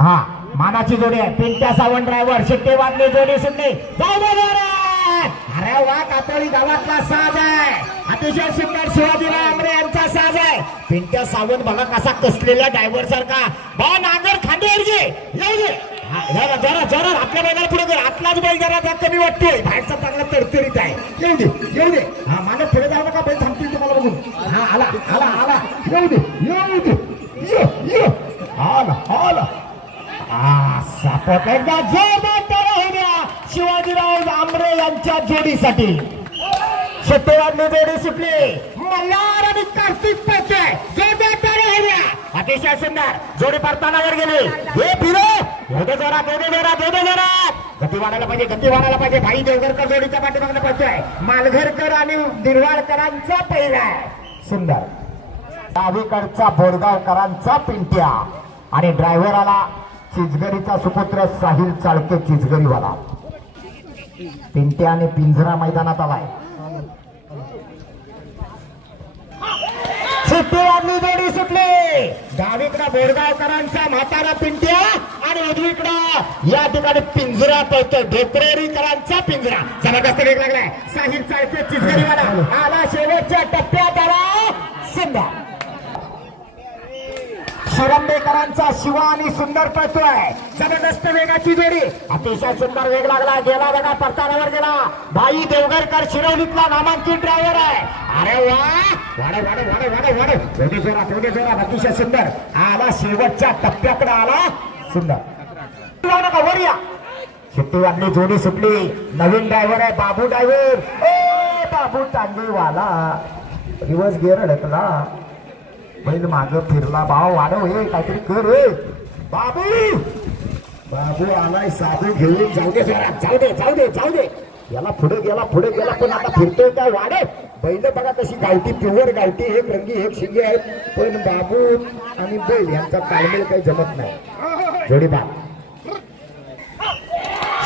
हा मानाची जोडी आहे. पिंट्या सावंत ड्रायव्हर शिट्टे वाजले जोडी सुटली. जाऊ दे रे. अरे वा कातोळी गावातला साज आहे. अतिशय सुंदर शिवाजीराव आमरे यांचा साज आहे. पिंट्या सावंत बघा कसा कसलेला ड्रायव्हर सारखा. बा नांगर खांद्यावर घे येऊ दे. जरा जरा जरा आपल्या बैलाला पुढे कर. आतलाच बैल जरा कमी वाटतोय. बाहेरचा चांगला तरतरीत आहे. येऊ दे येऊ दे. हा मानव पुढे जाऊ नका. बैल थांबतील तुम्हाला बघून. हा आला आला आला. येऊ दे येऊ दे. ये ये आला आला. सापट एकदा जोरदार टाळ्या होऊ द्या शिवाजीराव आमरे यांच्या जोडीसाठी. शेट्टेवाडली जोडी सुटली. मल्हार आणि कार्तिक पैसे जोरदार टाळ्या होऊ द्या. अतिशय सुंदर जोडी परतानावर गेली. हे फिरो एवढे जोरात एवढे जोरात एवढे जोरात. गती वाढायला पाहिजे गती वाढायला पाहिजे. भाई देवगरकर जोडीच्या पाठीमागणं पळतोय. मालघरकर आणि दिरवाडकरांचा पहिला सुंदर. डावीकडचा बोरगावकरांचा पिंट्या आणि ड्रायव्हर आला चिचगरीचा सुपुत्र साहिल चाळके चिचगरीवाला. पिंट्या आणि पिंजरा मैदानात आलाय. सुट्टीवादली जोडी सुटली. डावीकडे बोरगावकरांचा म्हातारा पिंट्या आणि उजवीकडं या ठिकाणी पिंजरा पळतोय. ढोकरेरीकरांचा पिंजरा. जबरदस्त वेग लागलाय. साहिल चाळके चिचगरीवाला आला शेवटच्या टप्प्यात आला. सुंदर शिरंबेकरांचा शिवा आणि सुंदर पळतोय. जबरदस्त वेगाची जोडी. अतिशय सुंदर वेग लागला. गेला बघा परतानावर गेला. भाई देवगरकर शिरवलीतला नामांकित ड्रायव्हर आहे. अरे वा वाढव वाढव वाढव वाढव वाढव. एवढे जोरात एवढे जोरात. अतिशय सुंदर आला शेवटच्या टप्प्याकडे आला. सुंदर जाऊ नका वर या. शिट्टी वाजली जोडी सुटली. नवीन ड्रायव्हर आहे बाबू ड्रायव्हर. ए बाबू टांगीवाला रिवर्स गिअर अडकला. बैल माग फिरला. भाव वाढव हे काहीतरी कर रे बाबू. बाबू आलाय साधू घेऊन. जाऊ दे जरा जाऊ दे जाऊ दे जाऊ दे. याला पुढे गेला पण आता फिरतोय काय. वाढव बैल बघा कशी गावठी प्युअर गावठी. एक रंगी एक शिंगे आहेत. पण बाबू आणि बैल यांचा ताळमेळ काही जमत नाही. जोडी बाब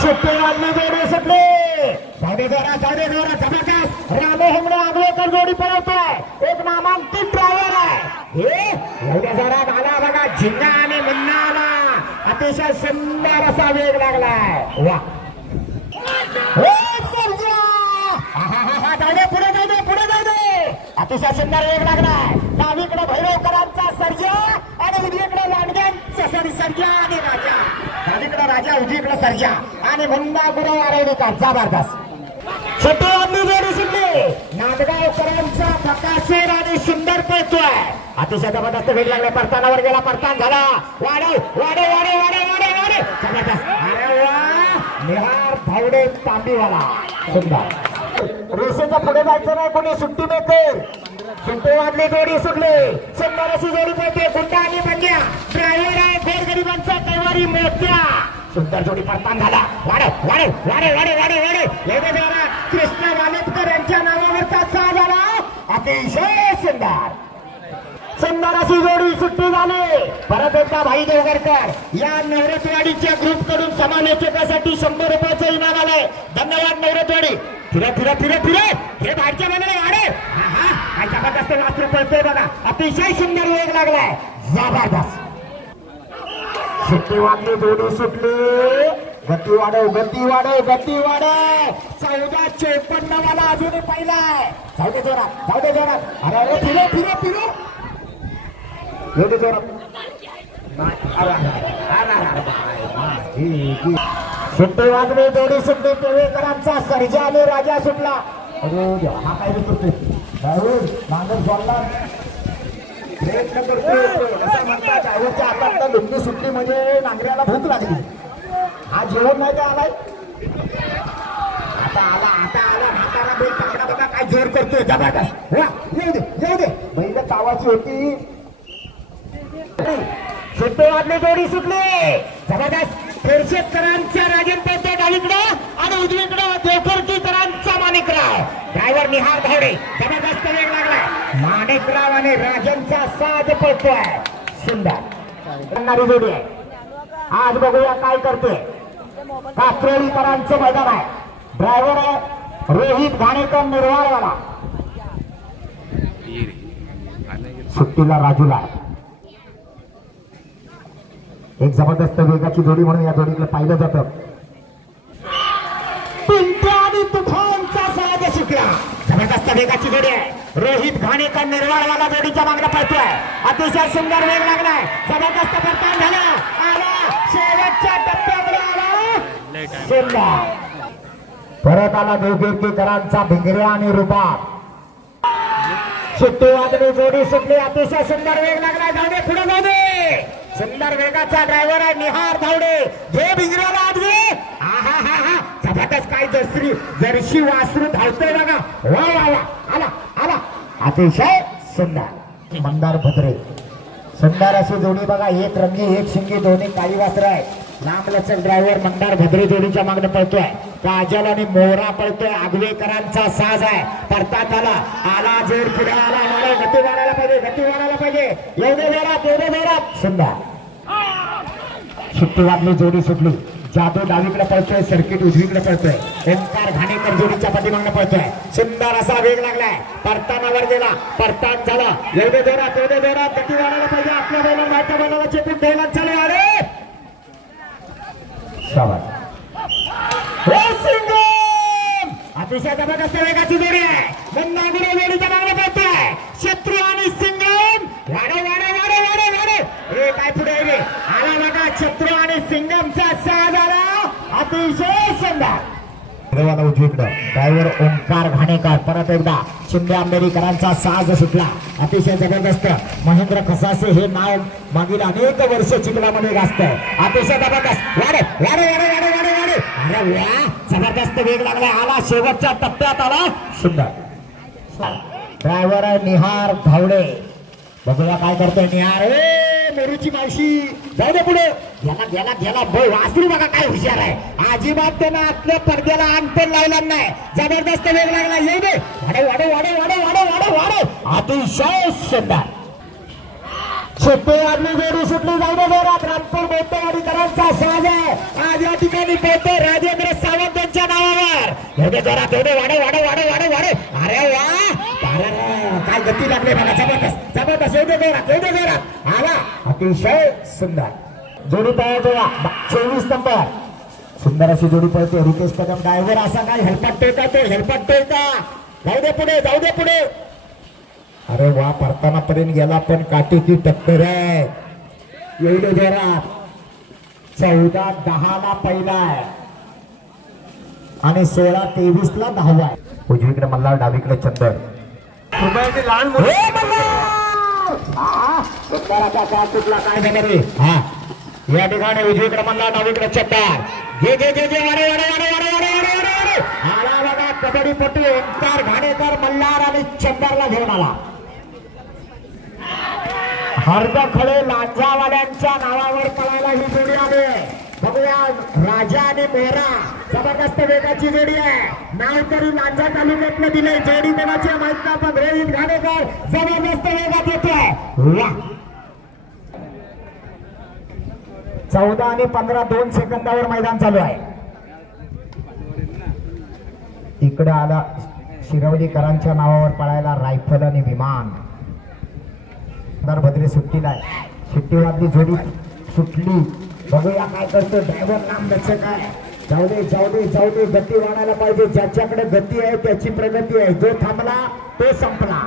सुट्टी वाजली जोडी सुटली. जाऊ दे जोरा जाऊ दे जोरा. जबरदस्त रामे हेंगडे आगवेकर जोडी पळवतोय. एक नामांकित ड्रायव्हर आहे. हे एवढ्या जोरात आला बघा झिंगा आणि मुन्ना आला. अतिशय सुंदर असा वेग लागलाय. वा जाऊ दे पुढे जाऊ दे पुढे जाऊ दे. अतिशय सुंदर वेग लागलाय. डावीकडे भैरवकरांचा सर्जा आणि उजवीकडे लांडग्यांचा सर्जा आणि राजा. डावीकडे राजा उजवीकडे सर्जा आणि मुन्ना गुरव आरवलीकर. जबरदस्त छोटी वाजली जोडी सुटली. नांदगावकरांचा प्रकाशेर आणि सुंदर पळतोय. अतिशय जबरदस्त वेग लागला. परतानावर गेला. परतान झाला. वाढव वाढव वाढव वाढव वाढव वाढव. जबरदस्त. अरे वा निहार धावडे तांबीवाला. सुंदर रेषेच्या पुढे जायचं नाही कोणी. सुट्टी मेकर. सुट्टी वाजली जोडी सुटली. सुंदर अशी जोडी पळते. गुंडा आणि बंड्या ड्रायव्हर आहे. गोरगरिबांचा कैवारी मोठ्या. सुंदर जोडी परतान झाला. वाढव वाढव वाढव वाढव वाढव वाढव. एवढे जोरात कृष्ण वालेतकर यांच्या नावावरचा साज आला. अतिशय सुंदर सुंदर अशी जोडी सुट्टी झाली. परत एकदा भाई देवगरकर या नवरतवाडीच्या ग्रुप कडून समालोचकासाठी 100 रुपयाचं इनाम आलंय. धन्यवाद नवरतवाडी. फिरे फिरे फिरे फिरे हे बाहेरच्या बाजूला वाढे. हा जबरदस्त वास्त्र पळतोय बघा. अतिशय सुंदर वेग लागलाय. जबरदस्त सुट्टी वाजली जोडी सुटली. गती वाढव गती वाढव गती वाढव. 1453 वाला अजूनही पहिलाय. जाऊ दे जोरात जाऊ दे जोरात. अरे फिरो फिरो फिरो एवढे जोरात. सुट्टी वाजली जोडी सुटली. पेवेकरांचा सर्जा आणि राजा सुटला. अरे देवा हा काय करतोय. नांगर सोडला. प्रयत्न करतोय. असं म्हणतात ड्रायव्हरच्या हातात लुंगी सुटली म्हणजे नांगऱ्याला भूक लागली. हा जेवण नाही का आलाय. आता आला म्हातारा बैल चांगला बघा काय जोर करतोय. जबरदस्त. येऊ दे येऊ दे. बैल कावाची होती. सुट्टी वाजली जोडी सुटली. जबरदस्त फेरशेतकरांच्या राजन पळतोय डावीकडं आणि उजवीकडं देवकरकीकरांचा माणिकराव. ड्रायव्हर निहार धावडे. जबरदस्त वेग लागलाय. माणिकराव आणि राजनचा साज पळतोय. सुंदर जोडी आहे. आज बघूया काय करते. कात्रोलीकरांचं मैदान आहे. ड्रायव्हर आहे रोहित घाणेकर निर्वाळवाला. सुट्टीला राजूला एक जबरदस्त वेगाची जोडी म्हणून या जोडीकडे पाहिलं जातं. पिंट्या आणि तुफानचा साज शिकला. जबरदस्त वेगाची जोडी आहे. रोहित घाणेकर निर्वाळवाला जोडीच्या मागणं पळतोय. अतिशय सुंदर वेग लागलाय. जबरदस्त प्रस्थान झाला. आला शेवटच्या टप्प्यामध्ये आला सुंदर. परत आला देवकीकरांचा भिंगऱ्या आणि रुबाब. शिट्टी वाजली, जोडी सुटली. अतिशय सुंदर वेग लागलाय. धावडे पुढे जाऊ दे. सुंदर वेगाचा ड्रायव्हर आहे निहार धावडे. घे भिंगऱ्याला आत घे. आहा हा हा जबरदस्त काय जर्शी वासरू धावतोय बघा. वा वा वा आला आला. अतिशय सुंदर. मंदार भद्रे सुंदर अशी जोडी बघा. एक रंगी एक शिंगी दोन्ही काळी वासर आहे. लांब लचक ड्रायव्हर मंदार भद्रे जोडीच्या मागणं पळतोय. काजल आणि मोहरा पळतोय. आगवेकरांचा साज आहे. परतात आला जोर पुढे आला. गती वाढायला पाहिजे, गती वाढायला पाहिजे. एवढे जोरात सुंदर. शिट्टी वाजली, जोडी सुटली. जादू डावीकडे पळतोय, सर्किट उजवीकडे पळतोय. ओंकार घाणेकर जोडीच्या पाठीमागणं पळतोय. सुंदर असा वेग लागलाय. परतानावर गेला, परतान झाला. एवढे जोरात गती वाढायला पाहिजे. आपल्या बैला मागच्या बैलाला चेपून ठेवला. चालू अरे अतिशय जबरदस्त वेगाची जोडी आहे. नागुडे जोडीच्या मागणं पळतोय. शत्रू आणि सिंगम वाडे वाडे वाडे वाडे वाडे. हे काय पुढे रे आला बघा. शत्रू आणि सिंगमचा साज आला. अतिशय सुंदर. उजवीकडं ड्रायव्हर ओंकार घाणेकर. परत एकदा शिंदे आंबेडकरांचा साज सुटला. अतिशय जबरदस्त. महेंद्र खसासे हे नाव मागील अनेक वर्ष चिखलामध्ये गाजतंय. अतिशय जबरदस्त. वाडे वाडे वाडे वाडे वाडे वाडे. अरे वा जबरदस्त वेग लागला. आला शेवटच्या टप्प्यात आला. सुंदर. ड्रायव्हर आहे निहार धावडे. बघूया काय करतोय निहार. मेरूची मावशी जाऊ दे पुढे. गेला वासरू बघा काय हुशार आहे. अजिबात त्यानं आतल्या पडद्याला अंतर लावला नाही. जबरदस्त वेग लागला. येऊ दे. वाडे वाडे वाडे वाडे वाडे वाडे वाडे. अतिशय सुंदर. शिट्टी वाजली, जोडी सुटली. जाऊ दे जोरात. रामपूर बोटेवाडीकरांचा साज आहे. आज या ठिकाणी पोहते राजेंद्र सावंत यांच्या नावावर. एवढे जोरात एवढे वाडे वाडे वाडे वाडे वाडे. अरे वा काय गती लागली बघा. जबरदस्त जबरदस्त. एवढे जोरात आला. अतिशय सुंदर. जोडी तयार जोडा. 24 नंबर. सुंदर अशी जोडी पळते. रितेश कदम ड्रायव्हर असा काय हेलपट्टोय का तो हेलपट्टोय का. जाऊ दे पुढे जाऊ दे पुढे. अरे वा परताना पर्यंत गेला पण काटेची टक्कर आहे. एवढे जोरात. 14-10 ला पहिला आहे आणि 16-23 ला 10वा आहे. उजवीकडे मल्हार, डावीकडे चंदर. लहान काय झालं रे. हा या ठिकाणी उजवीकडे मल्हार, डावीकडे चंदर. घे घे घे घे. वाडे वाडे वाडे वाडे वाडे वाडे वाडे. आला बघा कबड्डीपटू ओंकार घाणेकर मल्हार आणि चंदरला घेऊन आला. हरदखळे लांजावाड्यांच्या नावावर पळायला ही जोडी आहे. बघूया राजा आणि मोहरा. जबरदस्त वेगाची जोडी आहे. नाव तरी लांजा तालुक्यातलं दिलंय. जोडी कोणाची माहित नाही पण रोहित घाणेकर जबरदस्त वेगात येतोय. 14 आणि 15 2 सेकंदावर मैदान चालू आहे. इकडे आला शिरवलीकरांच्या नावावर पळायला रायफल आणि विमान. भद्रे सुट्टीला आहे. शिट्टी वाजली, जोडी सुटली. बघूया काय करतो ड्रायव्हर. नाम लक्षक आहे. जाऊ दे जाऊ दे जाऊ दे. गती वाढायला पाहिजे. ज्याच्याकडे गती आहे त्याची प्रगती आहे. जो थांबला तो संपला.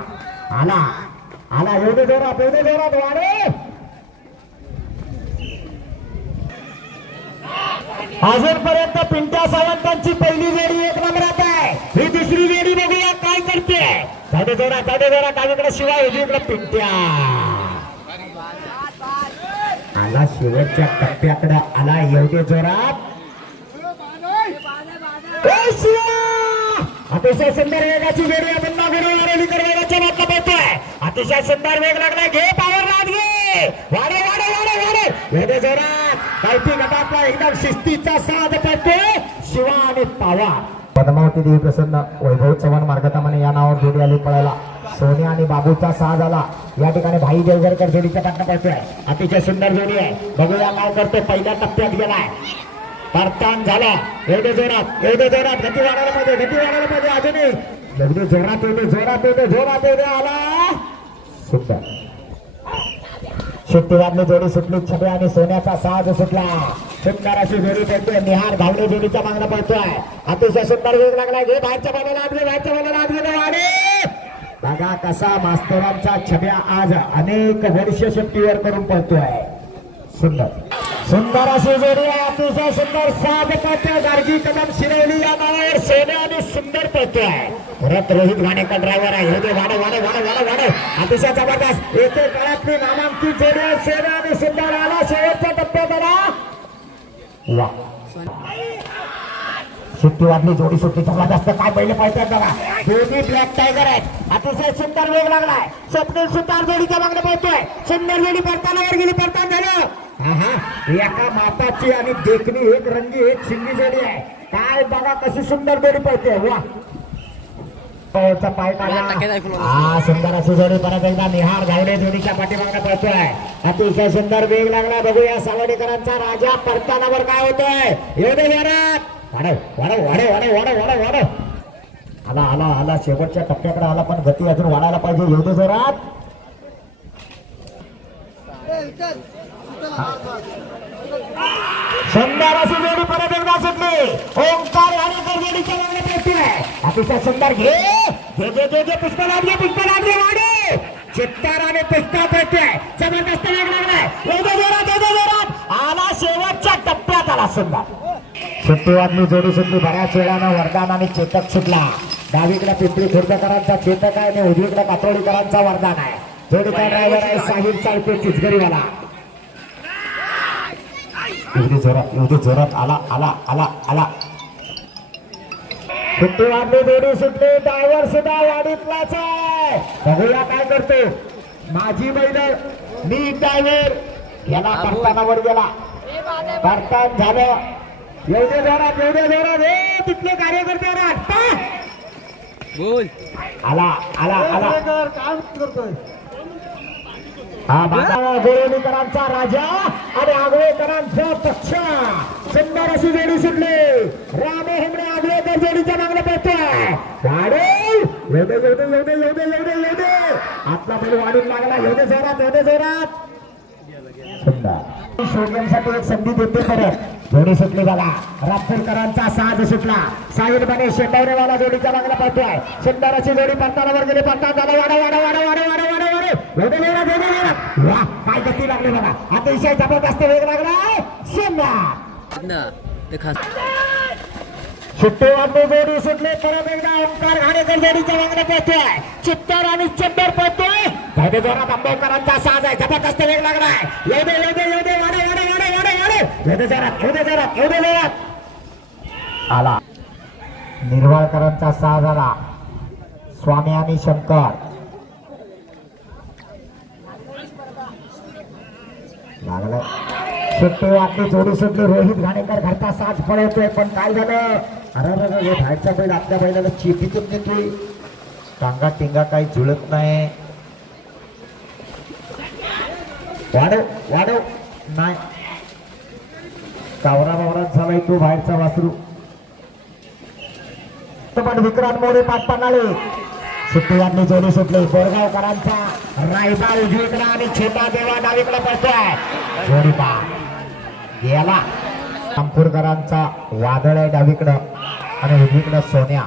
आला आला. एवढे जोरात वाढे. अजूनपर्यंत पिंट्या सावंतांची पहिली जोडी 1 नंबरात आहे. ही दुसरी जोडी बघूया काय करते. जाऊ जोरात डावीकडे शिवाय, उजवीकडे पिंट्या. आला शेवटच्या टप्प्याकडे आला. एवढे जोरात. अतिशय सुंदर वेगाची जोडी आहे. पुन्हा विरोधीकर वेगाच्या मागला पळतोय. अतिशय सुंदर वेग लागलाय. घे पावर लाद घे. वाडे वाडे वाडे वाडे. एवढे जोरात. कालती गटातला एकदम शिस्तीचा साज पळतोय शिवा आणि पावा. पद्मावती देवी प्रसन्न, वैभव चव्हाण मार्गतामाने या नावावर जोडी आली पळायला. सोन्या आणि बाबूचा साज आला. या ठिकाणी भाई देवगरकर जोडीच्या पाठनं पळतोय. अतिशय सुंदर जोडी आहे. बघूया काय करतो. पहिल्या टप्प्यात गेलाय. परतान झाला. एवढे जोरात गती वाढायला पाहिजे. अजूनही एवढे जोरात आला. सुंदर. शिट्टीवादली जोडी सुटली छबे आणि सोन्याचा साज सुटला. सुंदर अशी जोडी पडतोय. निहार धावले जोडीच्या मागणं पडतोय. अतिशय सुंदर वेग लागलाय. घे बाहेरच्या बाजूला आत घे, बाहेरच्या बाजूला आत घे वाडे. बघा कसा मास्तरांचा छब्या आज अनेक वर्ष शिट्टीवर करून पडतोय. सुंदर सुंदर अशी जोडी आहे. अतिशय सुंदर साज पडतोय. गार्गी कदम शिरवली या नावावर सोने आणि सुंदर पडतोय. परत रोहित घाणेकर ड्रायव्हर आहे. हे वाडे वाडे वाडे वाडे वाडे अतिशय जबरदस्त एके काळातली नामांकित जोडी आहे. सोने आणि सुंदर आला शेवटच्या टप्प्यात आला. वा सुट्टी वाजली. जोडी सुट्टी जबरदस्त काय पहिले पाहिजे बघा. दोन्ही ब्लॅक टायगर आहेत. अतिशय सुंदर वेग लागलाय. स्वप्नील सुतार जोडीच्या मागणं पोहोचतोय. सुंदर जोडी परताना वर गेली. परतान झालं. एका माताची आणि देखणी एक रंगी एक शिंगी जोडी आहे. काय बघा कशी सुंदर जोडी पळते. वा पाय काढला. सुंदर अशी जोडी परत एकदा निहार धावडे जोडीच्या पाठीमागणं पळतोय. अतिशय सुंदर वेग लागला. बघूया सावडेकरांचा राजा परतानावर काय होतोय. एवढे जोरात वाढव वाढव वाढव वाढव वाढव वाढव वाढव आला आला आला शेवटच्या टप्प्याकडे आला. पण गती अजून वाढायला पाहिजे. एवढे जोरात सुंदर अशी जोडी परत एकदा सुटली. ओंकार घाणेकर जोडीच्या मागणी पोहोचतोय. अतिशय सुंदर घे घे घे घे घे पुष्पराज घे पुष्पराज घे वाडे. चित्तार आणि पुष्पा पोहोचतोय. जबरदस्त वेग लागलाय. एवढे जोरात एवढे जोरात आला. शेवटच्या टप्प्यात आला. सुंदर सुट्टीवादली जोडी सुटली. बऱ्याच वेळानं वरदान आणि चेतक सुटला. डावीकडे पिंपरी खुर्दकरांचा चेतक आहे आणि उजवीकडे कातोडीकरांचा वरदान आहे. जोडीचा ड्रायव्हर आहे साहिल चाळके चिचगरीवाला. एवढी जोरात आला आला आला आला. सुट्टीवादली जोडी सुटली. ड्रायव्हर सुद्धा वाडीतलाच आहे. बघूया काय करतो. माझी महिला मी ड्रायव्हर याला परतानावर गेला. परतान झालं. एवढे जोरात एवढे जोरात हे तिथले कार्यकर्ते बोल आला आला आला. काम करतोय हा गोरेलीकरांचा राजा आणि आगवेकरांचा पक्ष. सुंदर अशी जोडी सुटली. राम हेमडे आगवेकर जोडीच्या मागणं पडतोय. वाढे एवढे एवढे एवढे एवढे एवढे एवढे आतला बैल वाढून लागला. एवढे जोरात एवढे जोरात. सुंदर शोधण्यासाठी एक संधी देते परत. जोडी सुटली झाला. रामपूरकरांचा साज सुटला. साहिल बने शेंडवरेवाला जोडीच्या मागणं पडतोय. सुंदर अशी जोडी परतानावर गेली. परतान झाला. वाडा वाडा वाडा वाडा वाडा वाडा वाडा. वा काय गती लागली बघा. अतिशय जबरदस्त वेग लागलाय. सुट्टीवादली जोडी सुटली. परत एकदा ओंकार घाणेकर जोडीच्या मागणं पोहोचतोय. चित्तर आणि चंदर पोहोचतोय. धाबे जोरात आंबेडकरांचा साज आहे. जबरदस्त वेग लागलाय. एवढे एवढे एवढे वाडे वाडे वाडे वाडे वाडे एवढे जोरात एवढे जोरात एवढे जोरात आला. निर्वाळकरांचा साज आला. स्वामी आणि शंकर लागलं. सुट्टीवादली जोडी सुटली. रोहित घाणेकर घरचा साज पळवतोय. पण काय झालं. अरे बाहेरचा बैल आपल्या बैलाला चेपीतून नेतोय. टांगा टिंगा काही जुळत नाही. वाढव वाढव नाही. कावरा बावरात झालाय तो बाहेरचा वासरू. पण विक्रांत मोरे पाठ पाडणारे. सुट्टीवादली जोडी सुटली. बोरगावकरांचा रायबा उजवीकडे आणि छोटा देवा डावीकडे पडतोय. जोडी पा गेला. रामपूरकरांचा वादळ आहे डावीकडं आणि उजवीकडं सोन्या.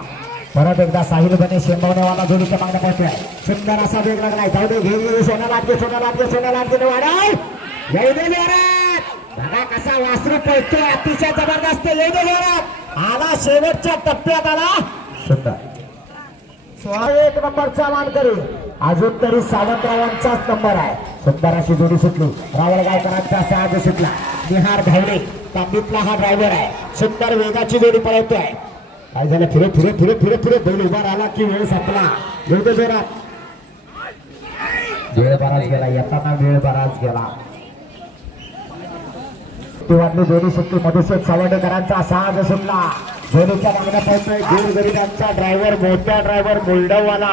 परत एकदा साहिल बने शेंबवणेवाला जोडीच्या मागणं पडतोय. सुंदर असा वेग लागलाय. जाऊ दे घे सोन्या लागते सोन्या लागते सोन्या लागते वाढाय. येऊ दे जोरात. बघा कसा वासरू पळतोय. अतिशय जबरदस्त. येऊ दे जोरात आला. शेवटच्या टप्प्यात आला. सुंदर एक नंबरचा मानकरी अजून तरी सावंतरावांचाच नंबर आहे. सुंदर अशी जोडी सुटली. रावळगावकरांचा साज सुटला. निहार धावडे तांबीतला हा ड्रायव्हर आहे. सुंदर वेगाची जोडी पळवतोय. काय झालं. फिरे फिरे फिरे फिरे फिरे बैल उभा राहिला की वेळ संपला. एवढे जोरात वेळ बराच गेला. येताना वेळ बराच गेला. वाटली जोडी सुटली. मधुसूद सावडेकरांचा साज सुटला. जोडीच्या मागण्या पोहोचतोय. गोरगरिबांचा ड्रायव्हर मोठा ड्रायव्हर मुलडववाला.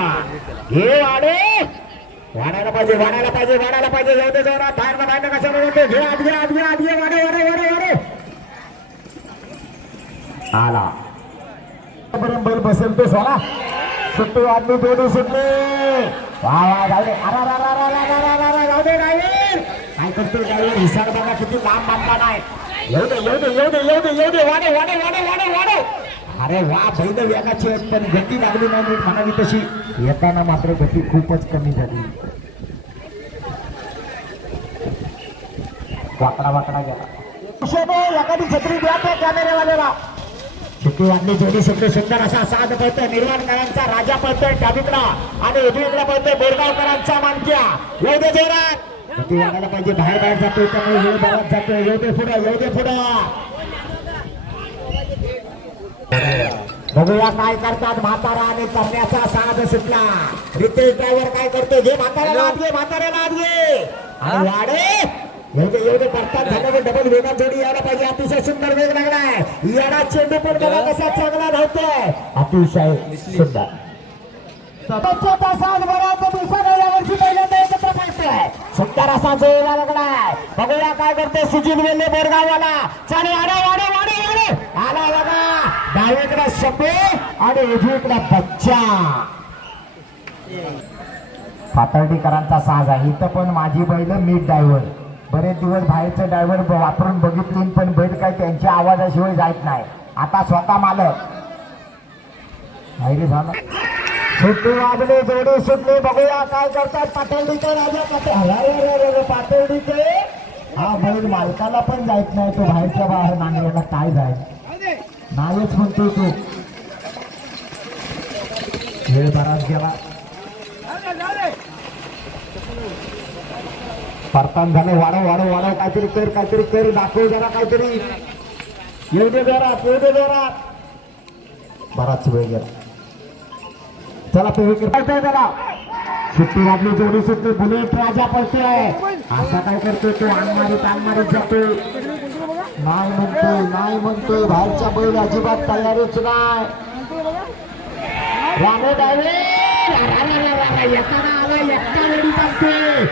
हे वाडे वाढायला पाहिजे वाढायला पाहिजे वाढायला पाहिजे. एवढे जोरात बाहेर बाहेर कशा घे आज घे आज घे आज घे वाडे वाडे वाडे वाडे आला. बैल बसेल तो सोडा. सुट्टी वाजली. जोडी सुटली. वा वा जाऊ दे. अरा जाऊ दे ड्रायव्हर. काय करतो ड्रायव्हर हिसाब बघा किती लांब बांधला नाही. येऊ दे येऊ दे येऊ दे येऊ दे येऊ दे वाढे वाढे वाढे वाढे वाढे. अरे वा बैल वेगाची आहेत पण गती लागली नाही नीट म्हणावी तशी. येताना मात्र गती खूपच कमी झाली. वाकडा वाकडा गेला. एखादी छत्री द्या तो कॅमेरेवाल्याला. शिट्टी वाजली जोडी सुटली सुंदर असा साध पळतोय निर्वाणकरांचा राजा पळतोय डावीकडा आणि उजवीकडे पळतोय बोरगावकरांचा मानक्या. येऊ दे जोरात. गती वाढायला पाहिजे. बाहेर बाहेर जातोय त्यामुळे वेळ बराच जातोय. येऊ दे पुढे येऊ दे पुढे. बघूया काय करतात म्हातारा आणि करण्याचा साध सुटला. रितेश ड्रायव्हर काय करतो. घे म्हाताऱ्याला आत घे म्हाताऱ्याला आत घे आणि वाढे. एवढे करतात झालं डबल वेगात जोडी यायला पाहिजे. अतिशय सुंदर वेग लागलाय. येणा चेंडू पण बघा कसा चांगला धावतोय. अतिशय सुंदर. बऱ्याच दिवसाने यावर्षी पहिल्यांदा एकत्र पळतोय. सुंदर असा जोड लागलाय. बघूया काय करतोय सुजित वेल्हे बोरगाववाला. चालू वाडे वाडे वाडे वाडे आला बघा. डावीकडे शपे आणि उजवीकडे बच्चा. पातर्डीकरांचा साज आहे. इथं पण माझी बैल मीठ ड्रायव्हर. बरेच दिवस बाहेरचे ड्रायव्हर वापरून बघितले पण बैल काय त्यांच्या आवाजाशिवाय जात नाही. आता स्वतः मालक झालं. सुट्टी वाजली जोडी सुटली. बघूया काय करतात पातर्डीचे राजा पातर्डीचे. हा बैल मालकाला पण जायत नाही. तो बाहेरच्या बाहेर नांगराला काय जाय नाहीच म्हणतो तो. वेळ बराच गेला. परतान झालं. वाढव वाढव वाढव काहीतरी कर दाखव जरा काहीतरी. येऊ दे जोरात येऊ दे जोरात. बराच वेळ गेला. चला पळतोय त्याला. सुट्टी वाजली जोडी सुटली. बुलेट राजा पळतोय. असा काय करतोय तो. अंगमारीत जातोय. नाही म्हणतोय बाहेरच्या बैल अजिबात तयारीच नाही. राणे डायव्हर येताना आला एकटा वेळी चालतोय.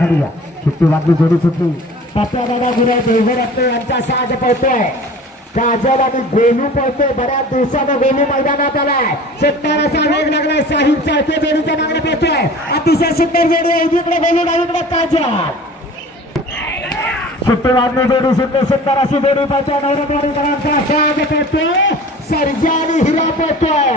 खाली या. सुट्टी वाजली जोडी सुटली. पप्या दादा गुरु देवरत्न यांचा साज पळतोय. काजल आणि गोलू पळतोय. बऱ्याच दिवसानं गोलू मैदानात आलाय. सुंदर असा वेग लागलाय. साहिब चाळके जोडीच्या मागणे पळतोय. अतिशय सुंदर जोडी आहे. इकडे गोलू डावीकडे काजल. सुट्टी वाजली जोडी सुटली. सुंदर अशी जोडी पळतोय. नवरत्वाडीकरांचा साज पळतोय. सर्जा आणि हिरा पळतोय.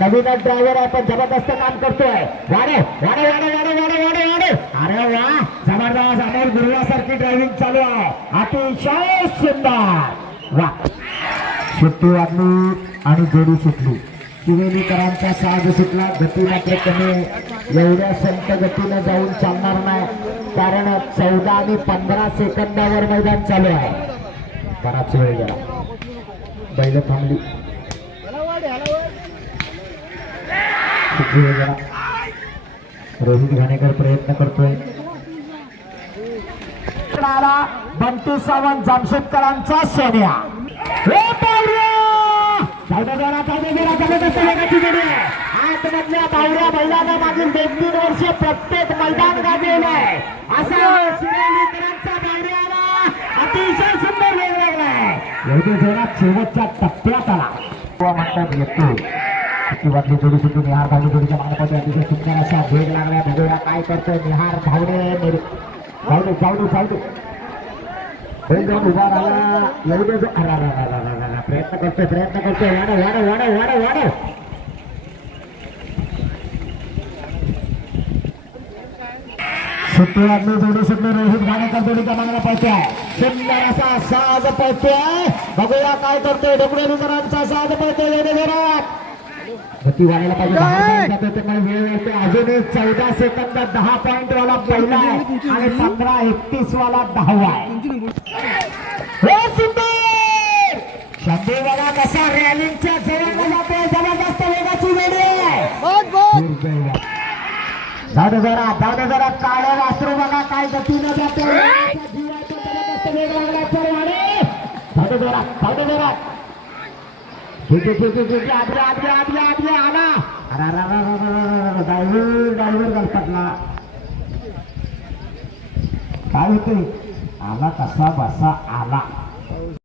नवीन ड्रायव्हर आहे पण जबरदस्त काम करतोय. वाडे वाडे वाडे वाडे वाडे वाडे वाडे. अरे वा जबरदस्त. अमोल गुरुवासारखी ड्रायव्हिंग चालू आहे. अतिशय सुंदर. वा सुट्टी वाजली आणि जोडी सुटली. शिवेलीकरांचा साज सुटला. गती मात्र कमी. एवढ्या संत गतीने जाऊन चालणार नाही कारण 14 आणि 15 सेकंदावर मैदान चालू आहे. बराच वेळ गेला. बैल थांबली. रोहित घाणेकर प्रयत्न करतोय. बंटी सावंत जामशेदकरांचा सोन्या. आतमधल्या बावऱ्या बैलानं मागील 2-3 वर्ष प्रत्येक मैदान गाजवलंय. असा शिवेलीकरांचा बावऱ्या आला. अतिशय सुंदर वेग लागलाय. एवढे जोरात शेवटच्या टप्प्यात आला म्हणतात येतो. सुट्टी वाजली जोडी सुटून निहार धावणे जोडीच्या मागण्यामध्ये अतिशय सुंदर असा वेग लागलाय. बघूया काय करतोय निहार धावणे. जाऊन उभा राहिला. एवढे प्रयत्न करतोय. वाढ. सुट्टी वाजली जोडी सुटली. रोहित घाणेकर जोडीच्या मागण्या पळतोय. सुंदर असा साज पळतोय. बघूया काय करतोय. डोंगरेकरांचा साज पळतोय. एवढे जोरात गती वाढायला पाहिजे. वेळ मिळते. अजून 14 सेकंदात 10 पॉइंट वाला पहिला आहे आणि 15-31 वाला 10वा आहे. शंभू बघा कसा रॅलिंगच्या जवळ जातोय. जबरदस्त वेगाची जोडी आहे. जाऊ दे जरा काळ्या वासरू बघा काय गतीनं जाते. वेग लागला. जाऊ दे जरा आदल्या आला. ड्रायव्हर गलपटला. काय होते आला कसा बसा आला.